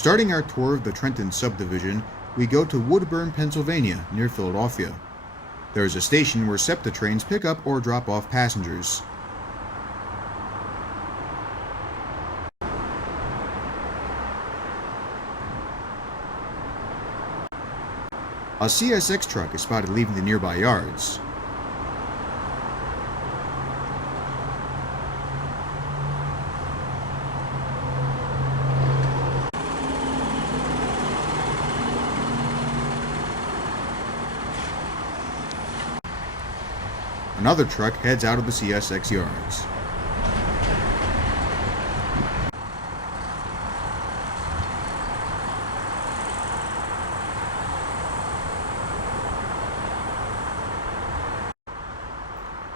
Starting our tour of the Trenton Subdivision, we go to Woodburne, Pennsylvania, near Philadelphia. There is a station where Septa trains pick up or drop off passengers. A CSX truck is spotted leaving the nearby yards. Another truck heads out of the CSX yards.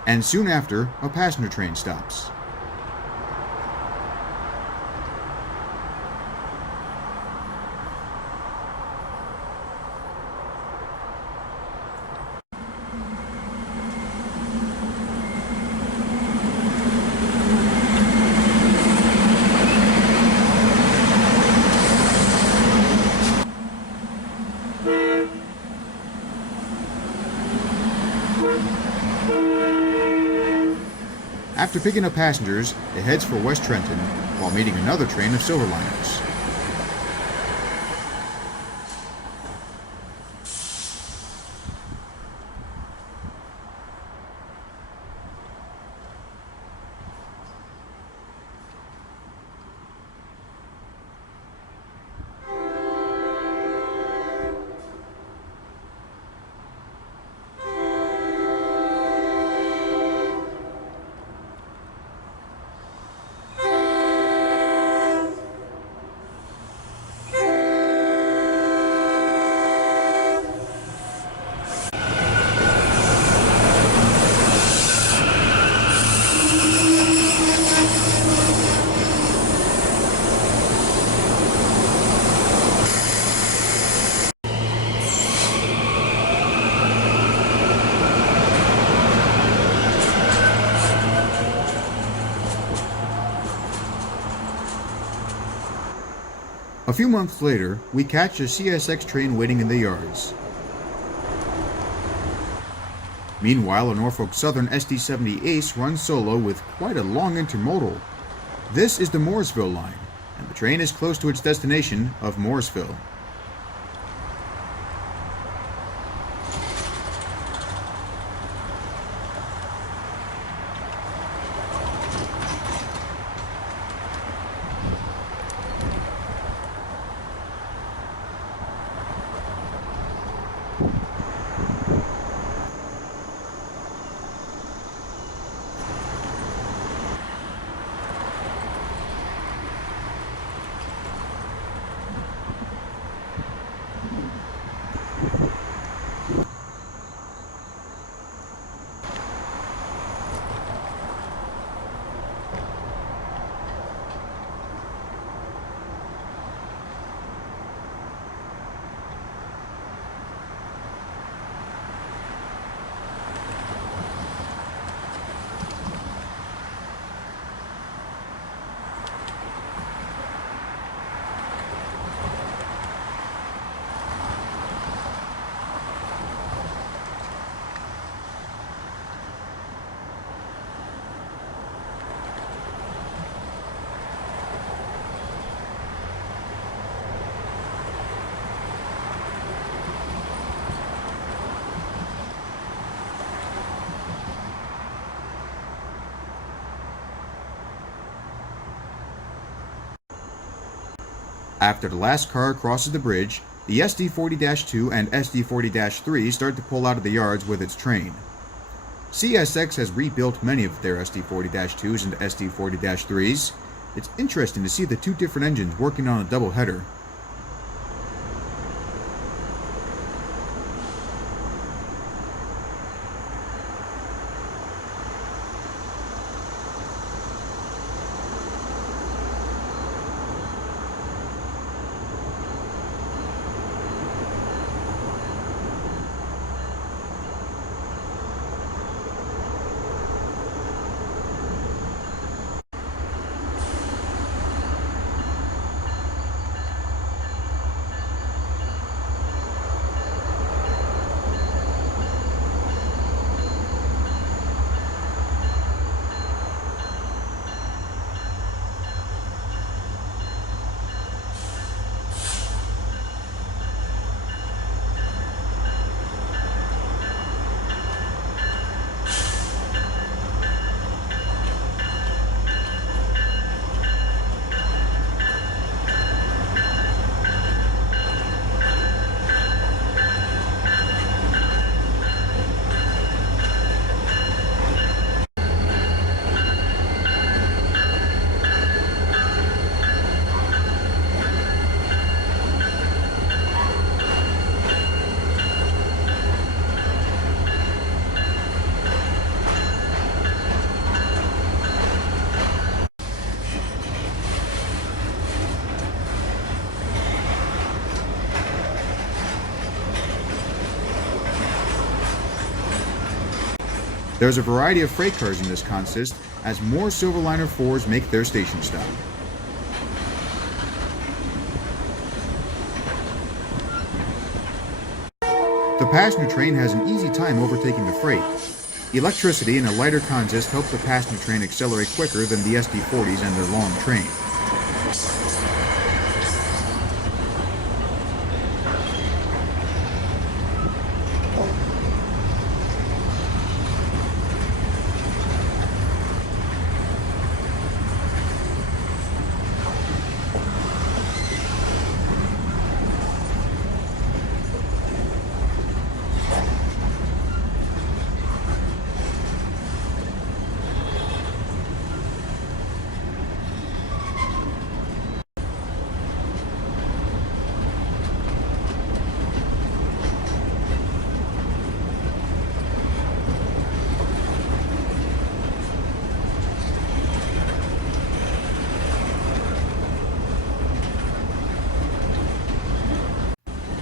And soon after, a passenger train stops. After picking up passengers, it heads for West Trenton while meeting another train of Silverliners. A few months later, we catch a CSX train waiting in the yards. Meanwhile, a Norfolk Southern SD70 Ace runs solo with quite a long intermodal. This is the Mooresville line, and the train is close to its destination of Mooresville. After the last car crosses the bridge, the SD40-2 and SD40-3 start to pull out of the yards with its train. CSX has rebuilt many of their SD40-2s and SD40-3s. It's interesting to see the two different engines working on a double header. There's a variety of freight cars in this consist as more Silverliner 4s make their station stop. The passenger train has an easy time overtaking the freight. Electricity and a lighter consist help the passenger train accelerate quicker than the SD40s and their long train.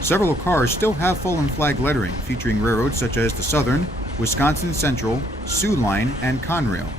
Several cars still have fallen flag lettering featuring railroads such as the Southern, Wisconsin Central, Soo Line, and Conrail.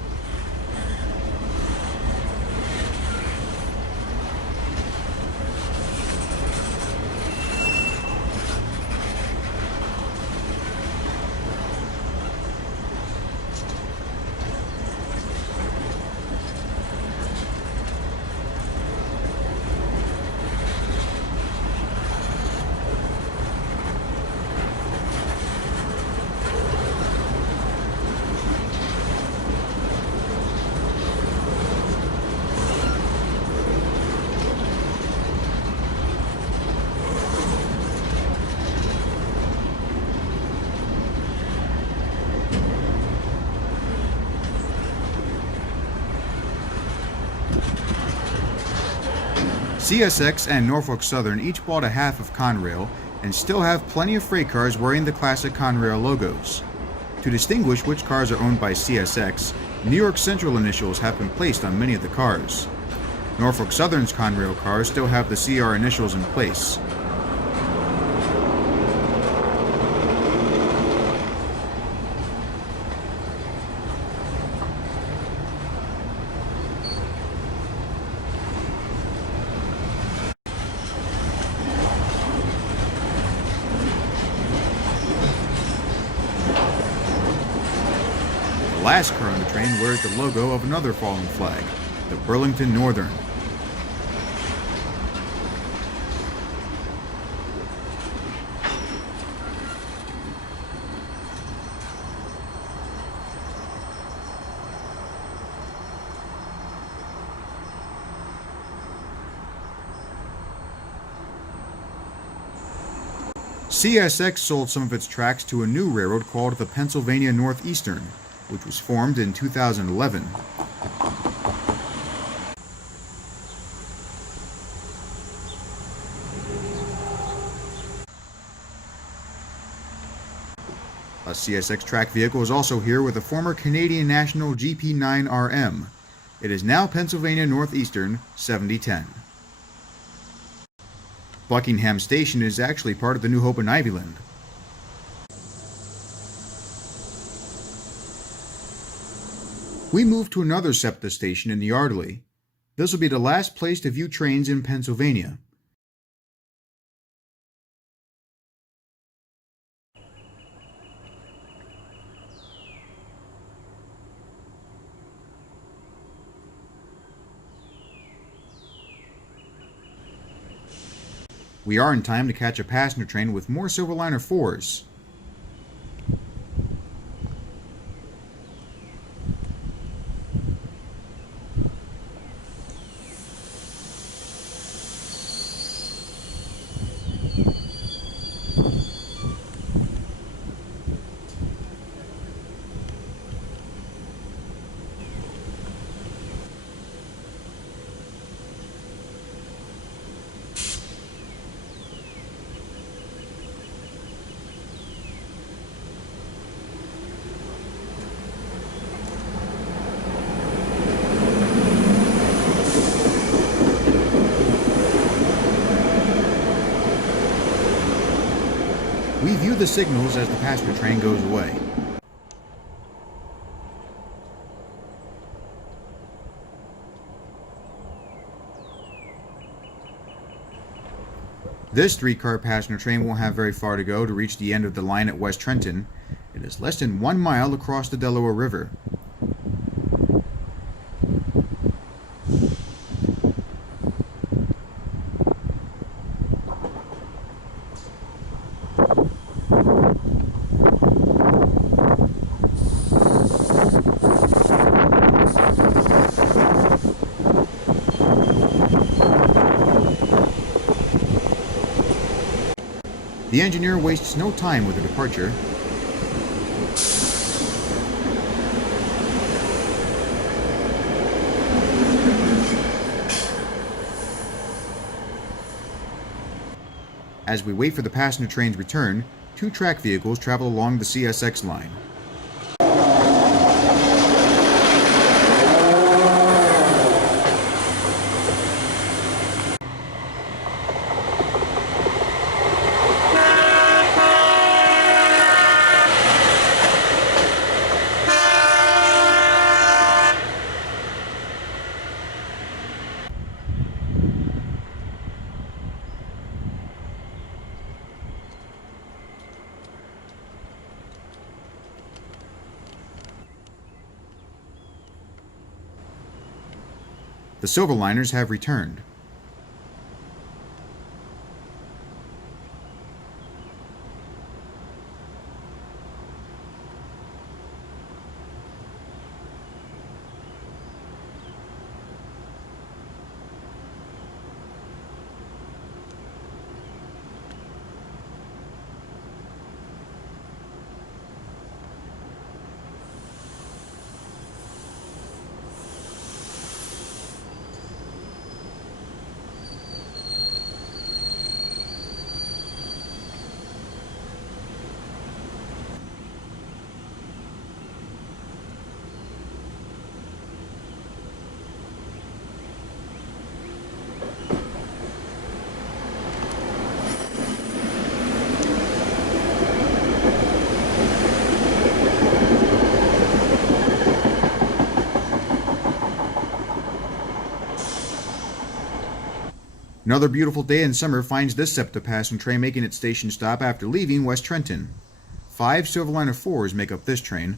CSX and Norfolk Southern each bought a half of Conrail and still have plenty of freight cars wearing the classic Conrail logos. To distinguish which cars are owned by CSX, New York Central initials have been placed on many of the cars. Norfolk Southern's Conrail cars still have the CR initials in place. The last car on the train wears the logo of another fallen flag, the Burlington Northern. CSX sold some of its tracks to a new railroad called the Pennsylvania Northeastern, which was formed in 2011. A CSX track vehicle is also here with a former Canadian National GP9RM. It is now Pennsylvania Northeastern 7010. Buckingham Station is actually part of the New Hope in Ivyland. We move to another Septa station in the Yardley. This will be the last place to view trains in Pennsylvania. We are in time to catch a passenger train with more Silverliner 4s. We view the signals as the passenger train goes away. This 3-car passenger train won't have very far to go to reach the end of the line at West Trenton. It is less than 1 mile across the Delaware River. The engineer wastes no time with the departure. As we wait for the passenger train's return, 2 track vehicles travel along the CSX line. The Silverliners have returned. Another beautiful day in summer finds this Septa passenger train making its station stop after leaving West Trenton. 5 Silverliner 4s make up this train.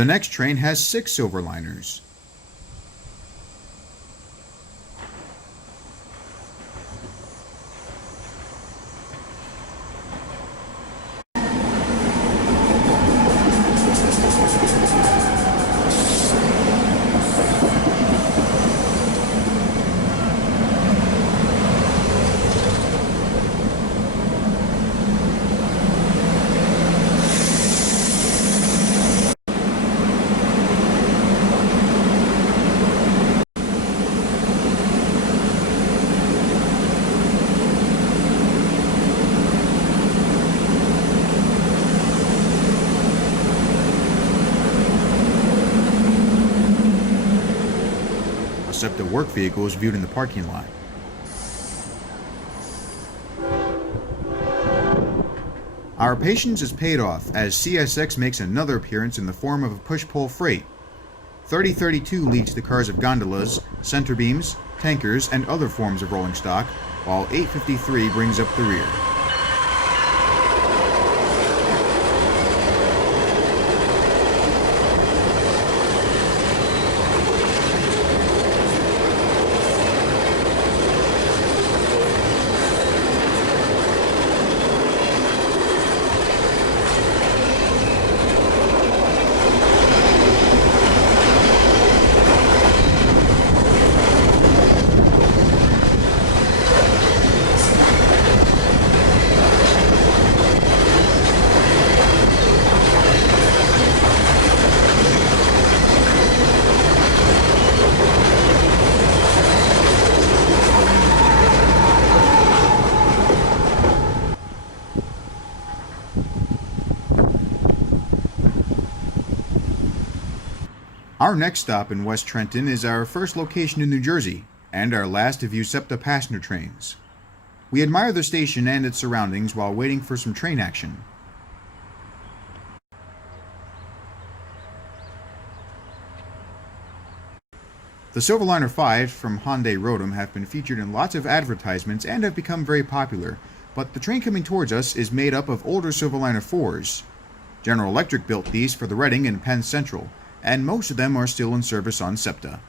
The next train has 6 Silverliners. Septa work vehicle is viewed in the parking lot. Our patience is paid off as CSX makes another appearance in the form of a push-pull freight. 3032 leads the cars of gondolas, center beams, tankers, and other forms of rolling stock, while 853 brings up the rear. Our next stop in West Trenton is our first location in New Jersey, and our last to view Septa passenger trains. We admire the station and its surroundings while waiting for some train action. The Silverliner 5s from Hyundai Rotem have been featured in lots of advertisements and have become very popular, but the train coming towards us is made up of older Silverliner 4s. General Electric built these for the Reading and Penn Central, and most of them are still in service on Septa.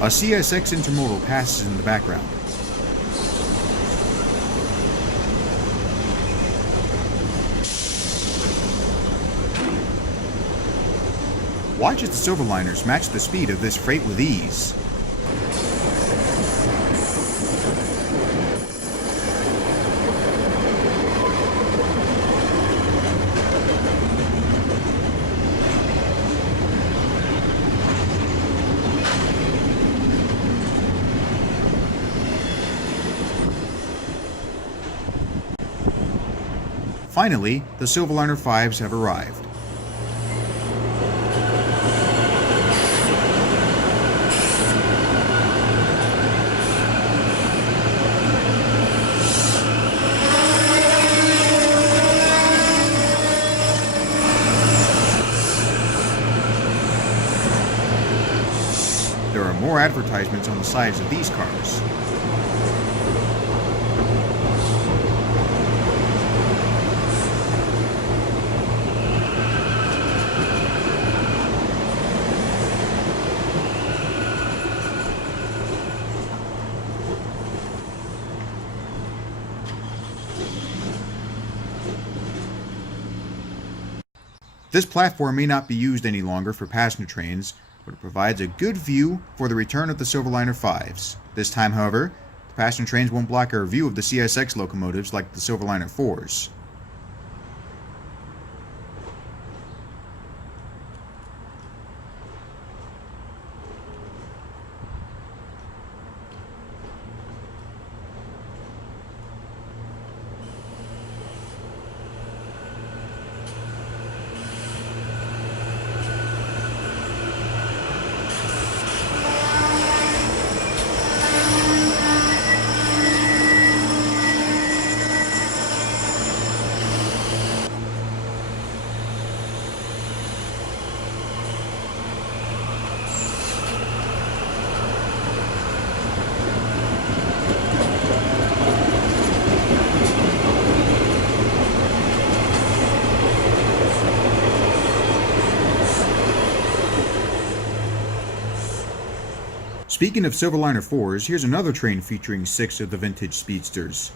A CSX intermodal passes in the background. Watch as the Silverliners match the speed of this freight with ease. Finally, the Silverliner 5s have arrived. There are more advertisements on the sides of these cars. This platform may not be used any longer for passenger trains, but it provides a good view for the return of the Silverliner 5s. This time, however, the passenger trains won't block our view of the CSX locomotives like the Silverliner 4s. Speaking of Silverliner 4s, here's another train featuring 6 of the vintage speedsters.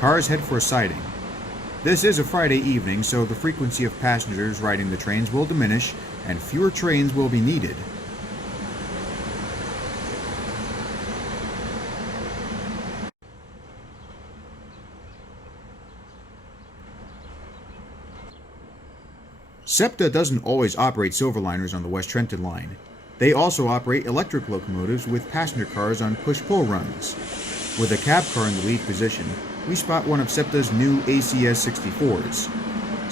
Cars head for a siding. This is a Friday evening, so the frequency of passengers riding the trains will diminish and fewer trains will be needed. Septa doesn't always operate Silverliners on the West Trenton line. They also operate electric locomotives with passenger cars on push-pull runs. With a cab car in the lead position, we spot one of Septa's new ACS 64s.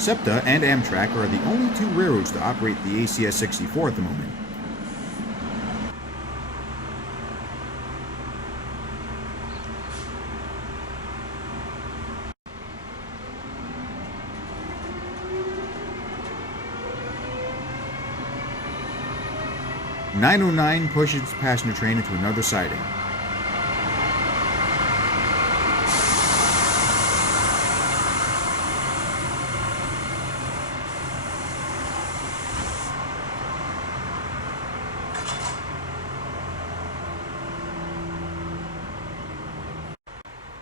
Septa and Amtrak are the only two railroads to operate the ACS 64 at the moment. "909 pushes its passenger train into another siding.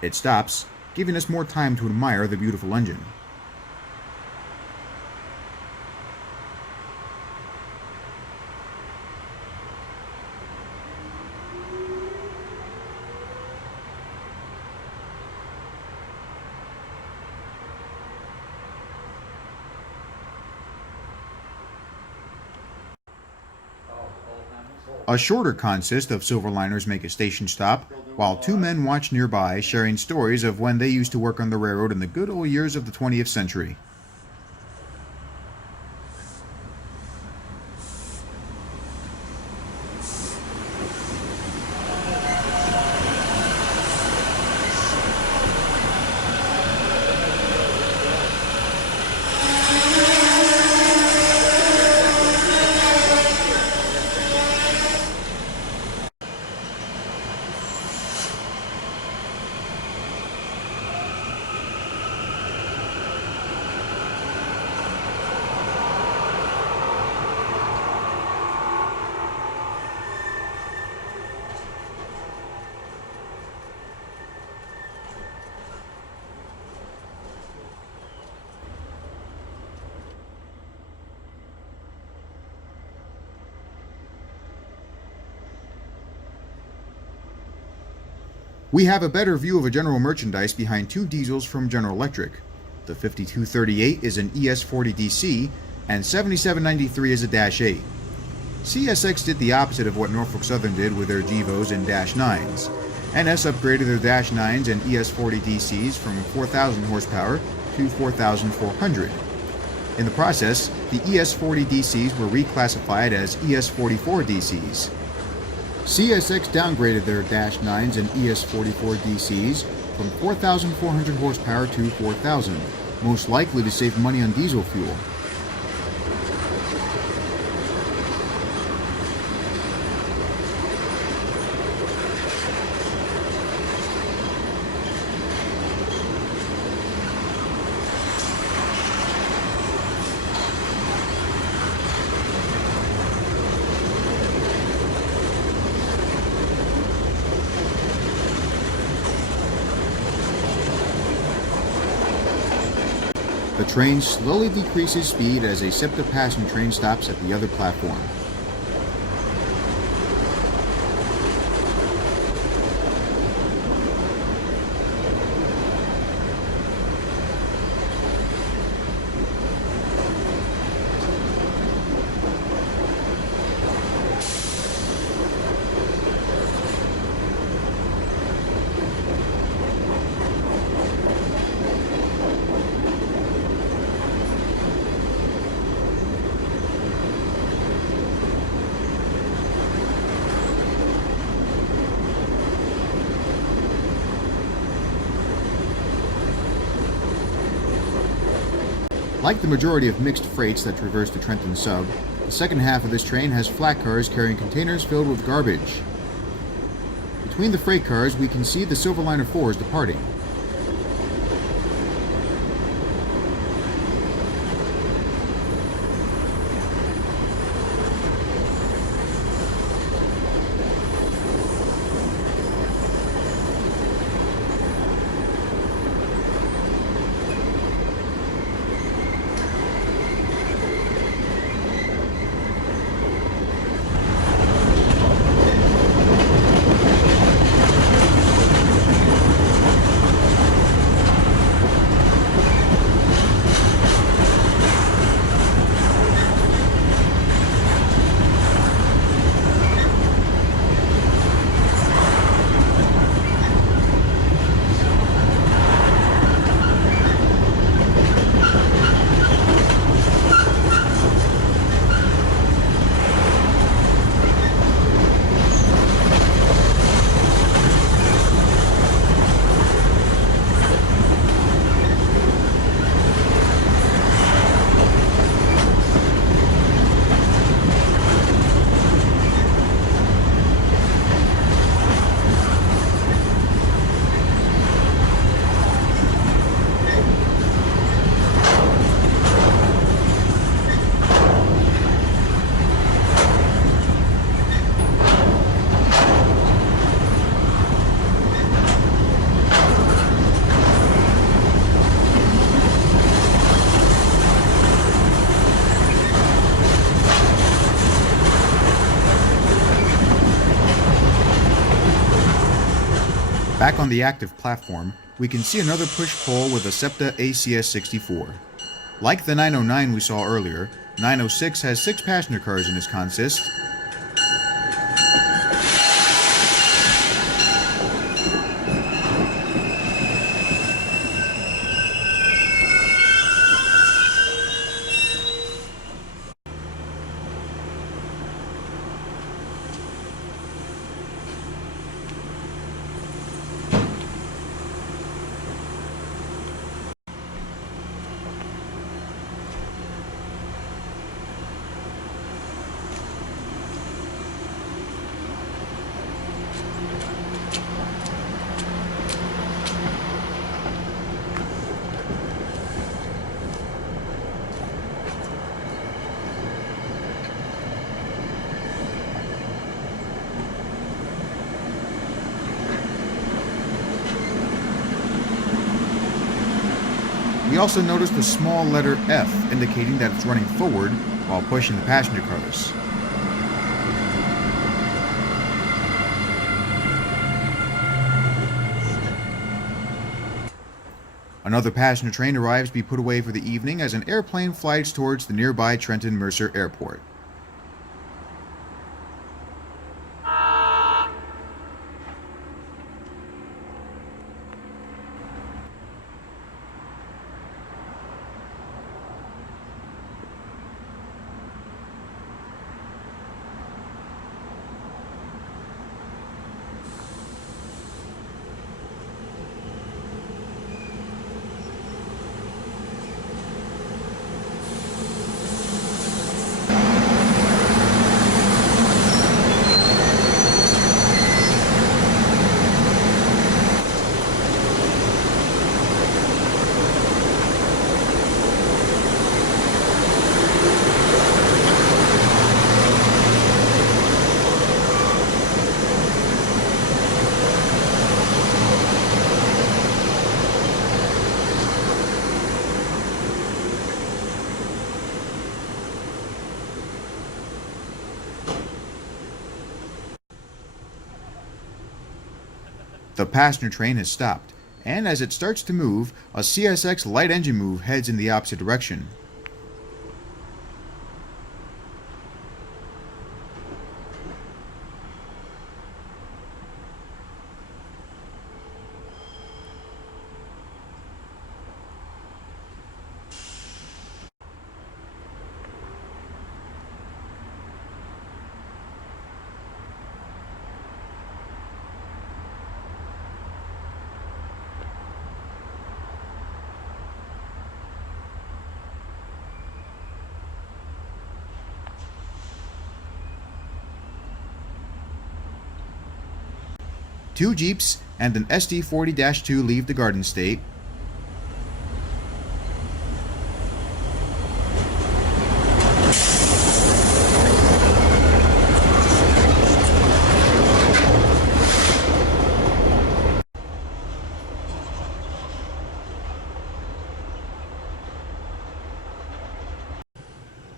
It stops, giving us more time to admire the beautiful engine. A shorter consist of Silverliners make a station stop, while two men watch nearby, sharing stories of when they used to work on the railroad in the good old years of the 20th century. We have a better view of a general merchandise behind two diesels from General Electric. The 5238 is an ES40DC, and 7793 is a Dash 8. CSX did the opposite of what Norfolk Southern did with their GEVOs and Dash 9s. NS upgraded their Dash 9s and ES40DCs from 4,000 horsepower to 4,400. In the process, the ES40DCs were reclassified as ES44DCs. CSX downgraded their Dash 9s and ES44 DCs from 4,400 horsepower to 4,000, most likely to save money on diesel fuel. The train slowly decreases speed as a Septa passenger train stops at the other platform. Like the majority of mixed freights that traverse the Trenton Sub, the second half of this train has flat cars carrying containers filled with garbage. Between the freight cars, we can see the Silverliner 4s departing. Back on the active platform, we can see another push-pull with a Septa ACS-64. Like the 909 we saw earlier, 906 has 6 passenger cars in its consist. We also noticed the small letter F indicating that it's running forward while pushing the passenger cars. Another passenger train arrives to be put away for the evening as an airplane flies towards the nearby Trenton Mercer Airport. The passenger train has stopped, and as it starts to move, a CSX light engine move heads in the opposite direction. Two Jeeps and an SD40-2 leave the Garden State.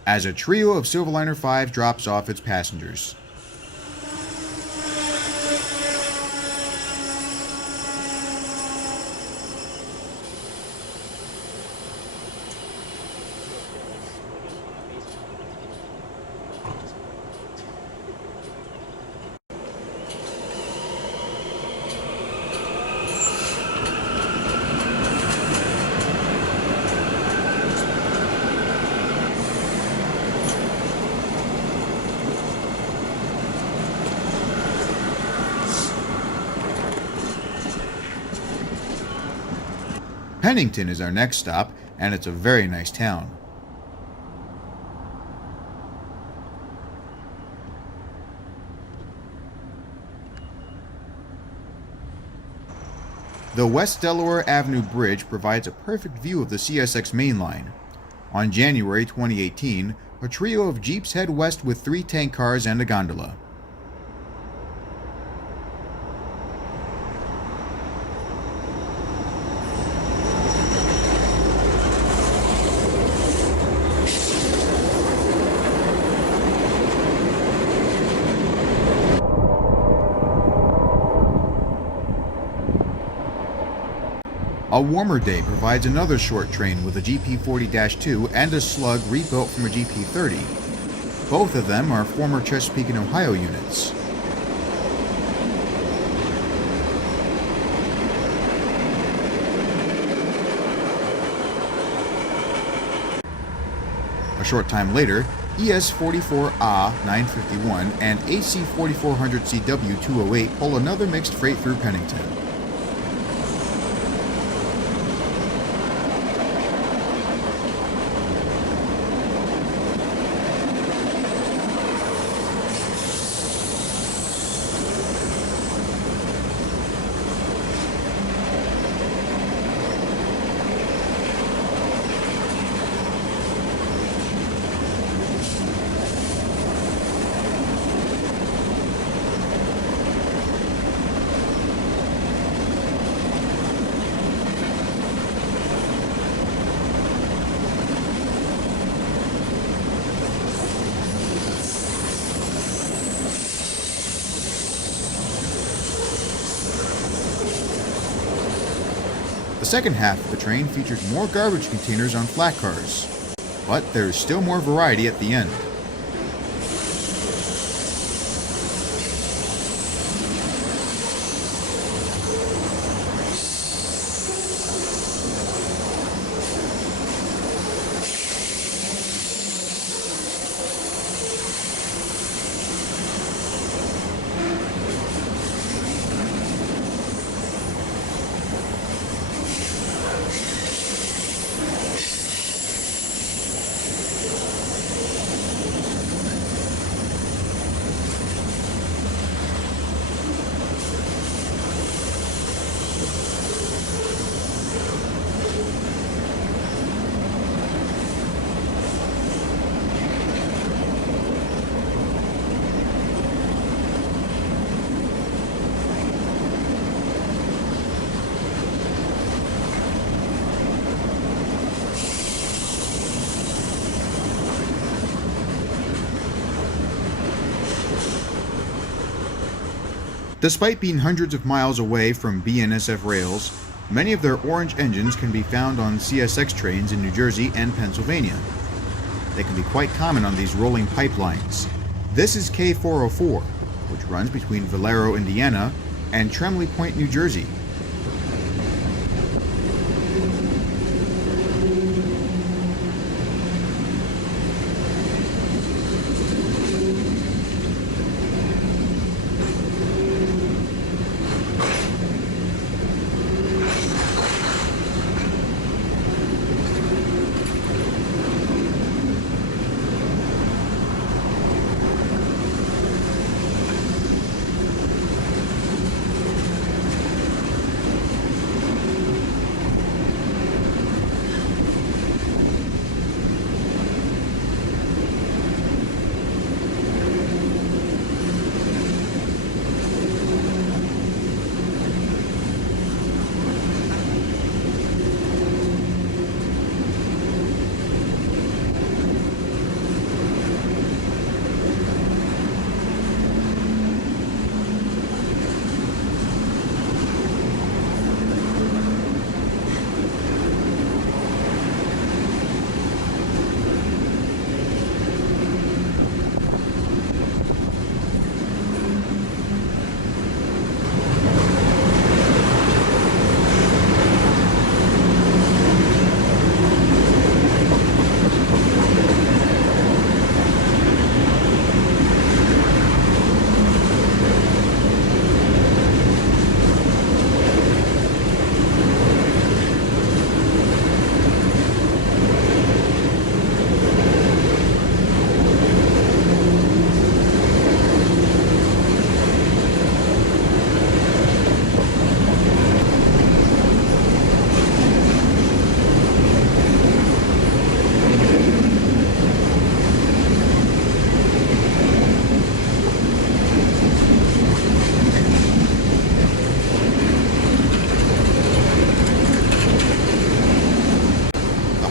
As a trio of Silverliner 5 drops off its passengers. Pennington is our next stop, and it's a very nice town. The West Delaware Avenue Bridge provides a perfect view of the CSX main line. On January 2018, a trio of Jeeps head west with 3 tank cars and a gondola. A warmer day provides another short train with a GP40-2 and a slug rebuilt from a GP30. Both of them are former Chesapeake and Ohio units. A short time later, ES44A 951 and AC 4400 CW 208 pull another mixed freight through Pennington. The second half of the train features more garbage containers on flat cars, but there's still more variety at the end. Despite being hundreds of miles away from BNSF rails, many of their orange engines can be found on CSX trains in New Jersey and Pennsylvania. They can be quite common on these rolling pipelines. This is K404, which runs between Valero, Indiana, and Tremley Point, New Jersey.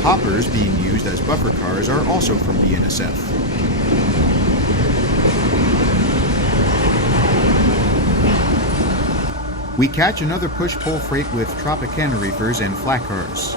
Hoppers being used as buffer cars are also from BNSF. We catch another push-pull freight with Tropicana reefers and flat cars.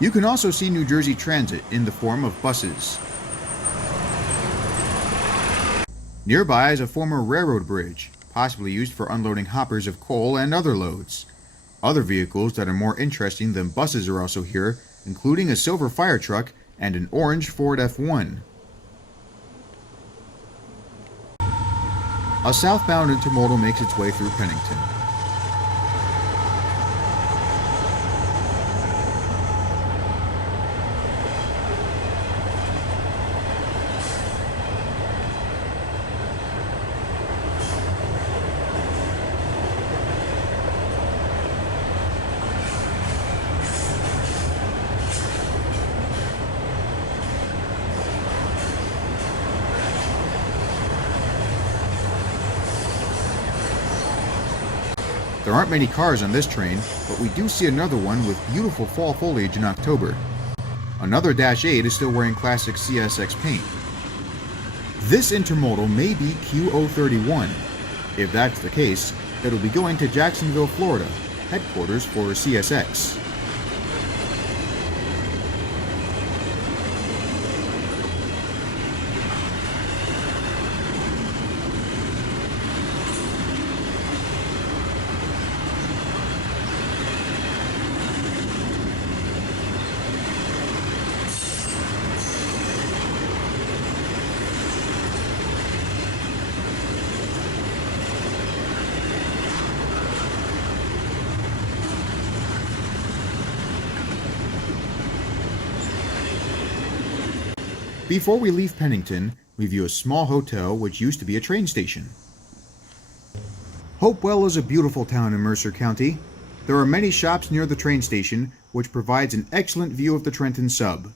You can also see New Jersey Transit in the form of buses. Nearby is a former railroad bridge, possibly used for unloading hoppers of coal and other loads. Other vehicles that are more interesting than buses are also here, including a silver fire truck and an orange Ford F1. A southbound intermodal makes its way through Pennington. There aren't many cars on this train, but we do see another one with beautiful fall foliage in October. Another Dash 8 is still wearing classic CSX paint. This intermodal may be Q031. If that's the case, it'll be going to Jacksonville, Florida, headquarters for CSX. Before we leave Pennington, we view a small hotel which used to be a train station. Hopewell is a beautiful town in Mercer County. There are many shops near the train station, which provides an excellent view of the Trenton Sub.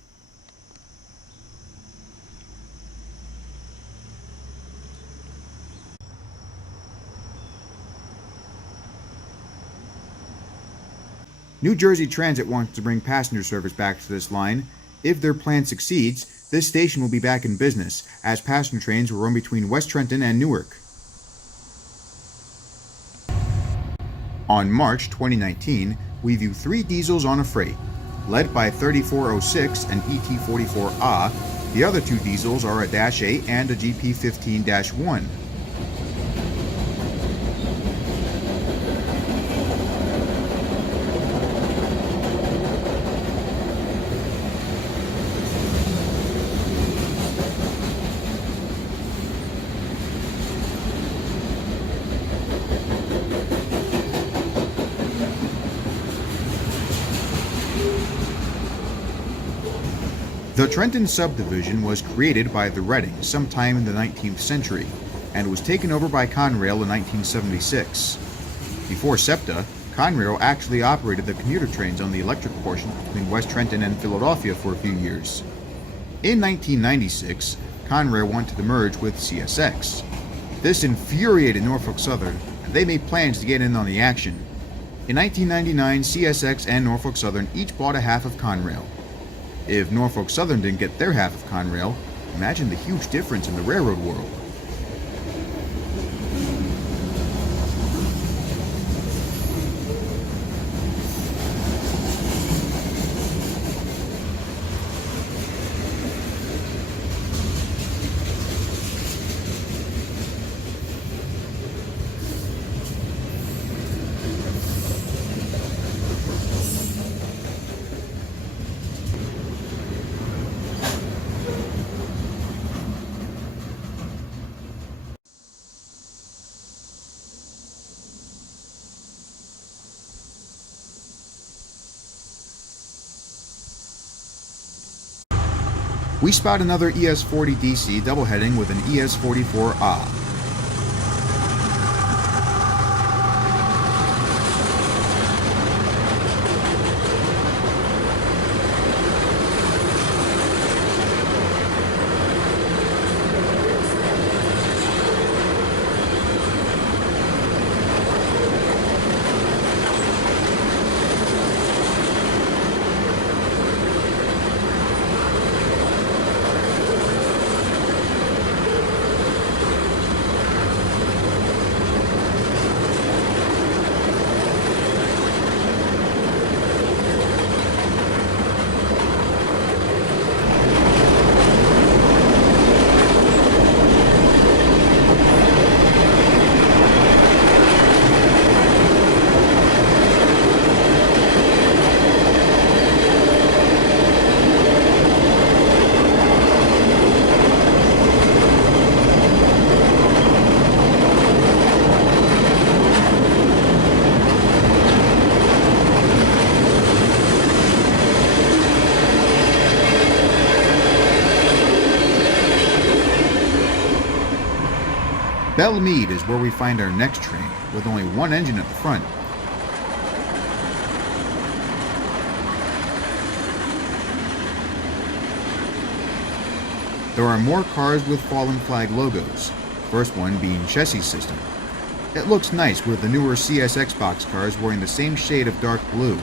New Jersey Transit wants to bring passenger service back to this line. If their plan succeeds, this station will be back in business, as passenger trains will run between West Trenton and Newark. On March 2019, we view 3 diesels on a freight. Led by 3406 and ET44A, the other 2 diesels are a Dash 8 and a GP15-1. The Trenton Subdivision was created by the Reddings sometime in the 19th century and was taken over by Conrail in 1976. Before Septa, Conrail actually operated the commuter trains on the electric portion between West Trenton and Philadelphia for a few years. In 1996, Conrail wanted to merge with CSX. This infuriated Norfolk Southern, and they made plans to get in on the action. In 1999, CSX and Norfolk Southern each bought a half of Conrail. If Norfolk Southern didn't get their half of Conrail, imagine the huge difference in the railroad world. We spot another ES40 DC double heading with an ES44A. Belmead is where we find our next train, with only one engine at the front. There are more cars with fallen flag logos, first one being Chessy's system. It looks nice with the newer CSX boxcars wearing the same shade of dark blue.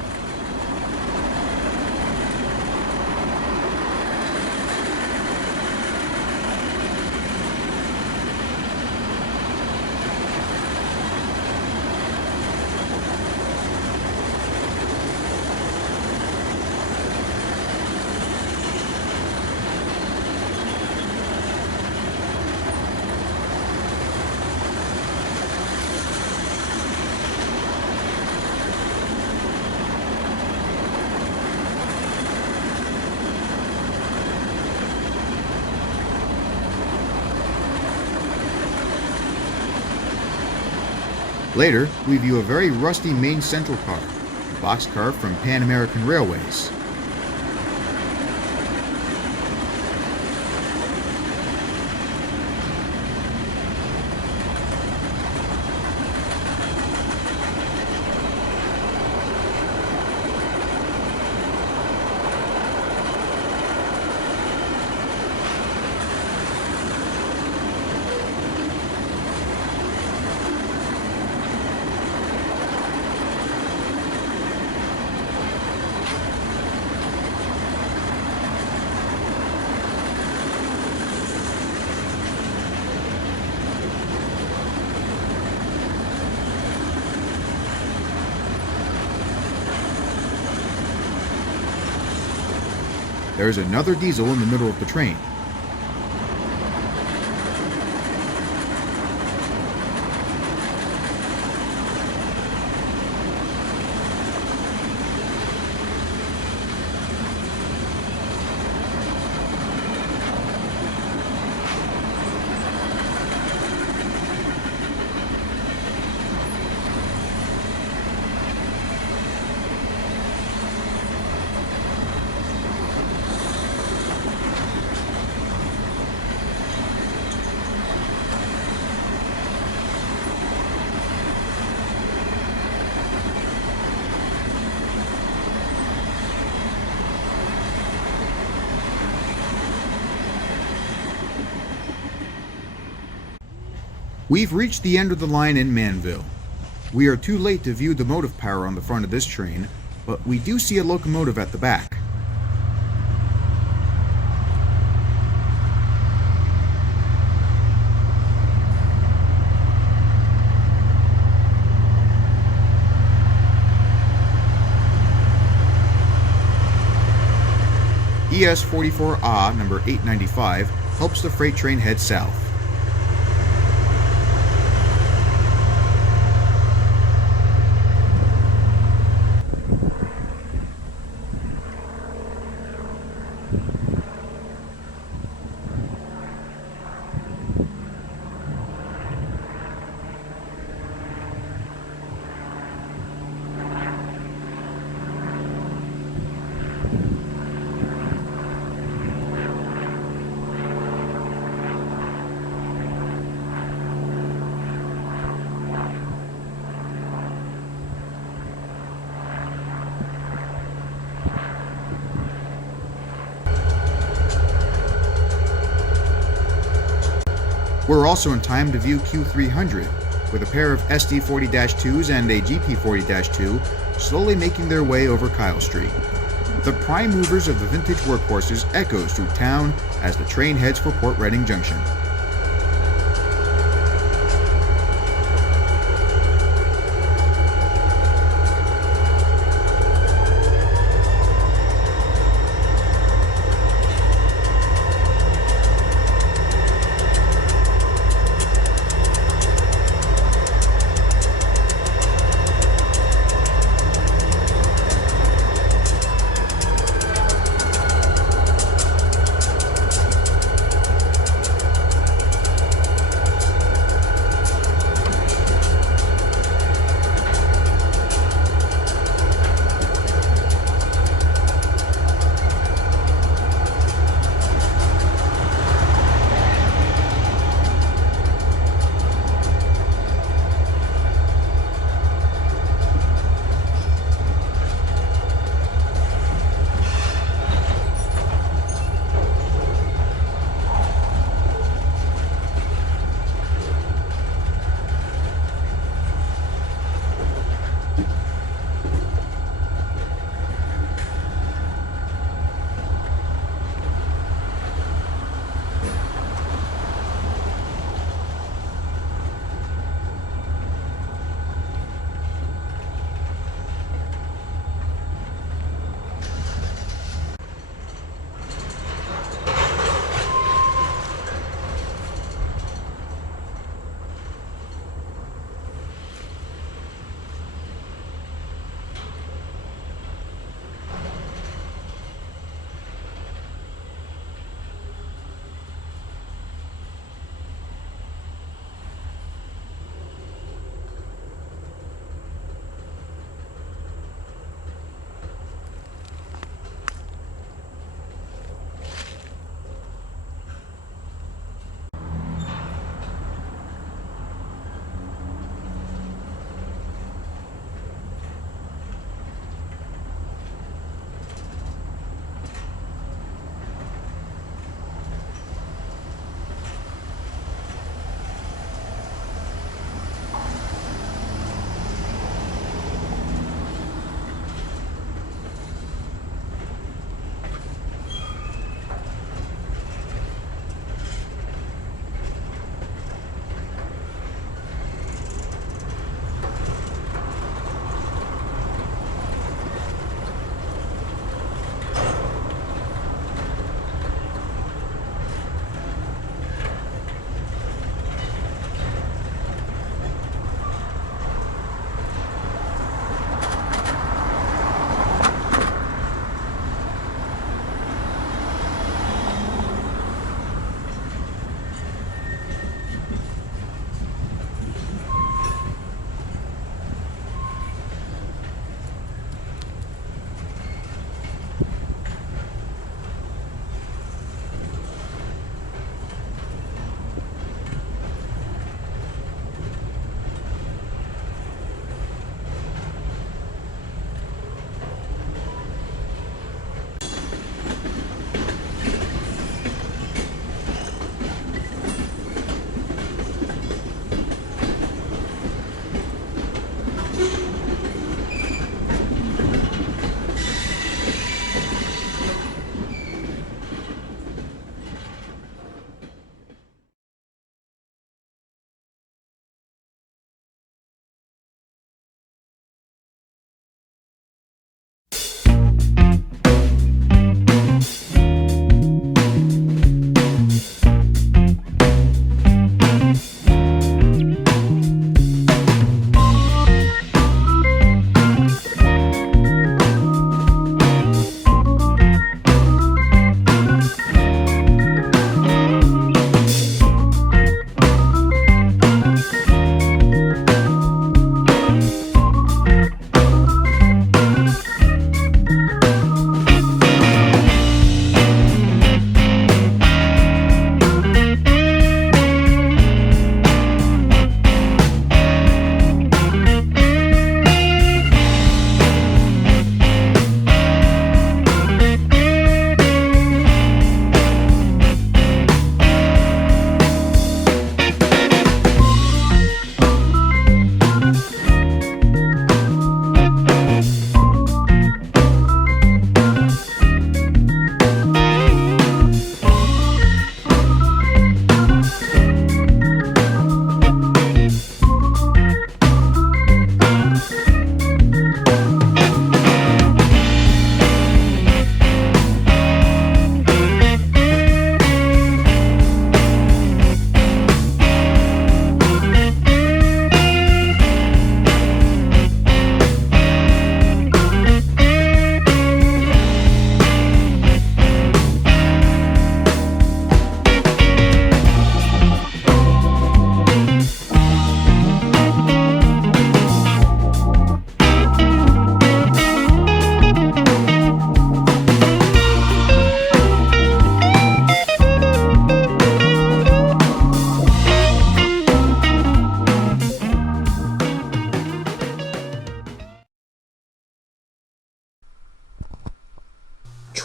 Later, we view a very rusty main central car, a boxcar from Pan American Railways. There's another diesel in the middle of the train. We've reached the end of the line in Manville. We are too late to view the motive power on the front of this train, but we do see a locomotive at the back. ES44A number 895 helps the freight train head south. We're also in time to view Q300, with a pair of SD40-2s and a GP40-2 slowly making their way over Kyle Street. The prime movers of the vintage workhorses echoes through town as the train heads for Port Reading Junction.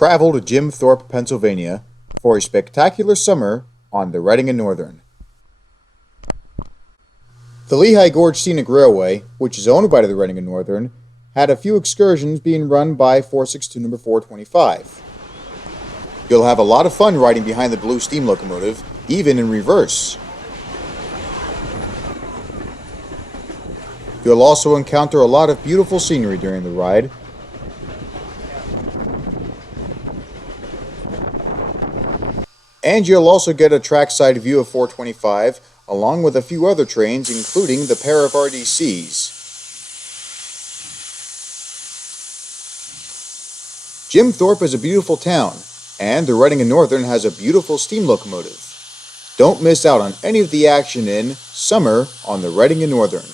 Travel to Jim Thorpe, Pennsylvania for a spectacular summer on the Reading and Northern. The Lehigh Gorge Scenic Railway, which is owned by the Reading and Northern, had a few excursions being run by 462 number 425. You'll have a lot of fun riding behind the blue steam locomotive, even in reverse. You'll also encounter a lot of beautiful scenery during the ride. And you'll also get a trackside view of 425, along with a few other trains, including the pair of RDCs. Jim Thorpe is a beautiful town, and the Reading and Northern has a beautiful steam locomotive. Don't miss out on any of the action in Summer on the Reading and Northern.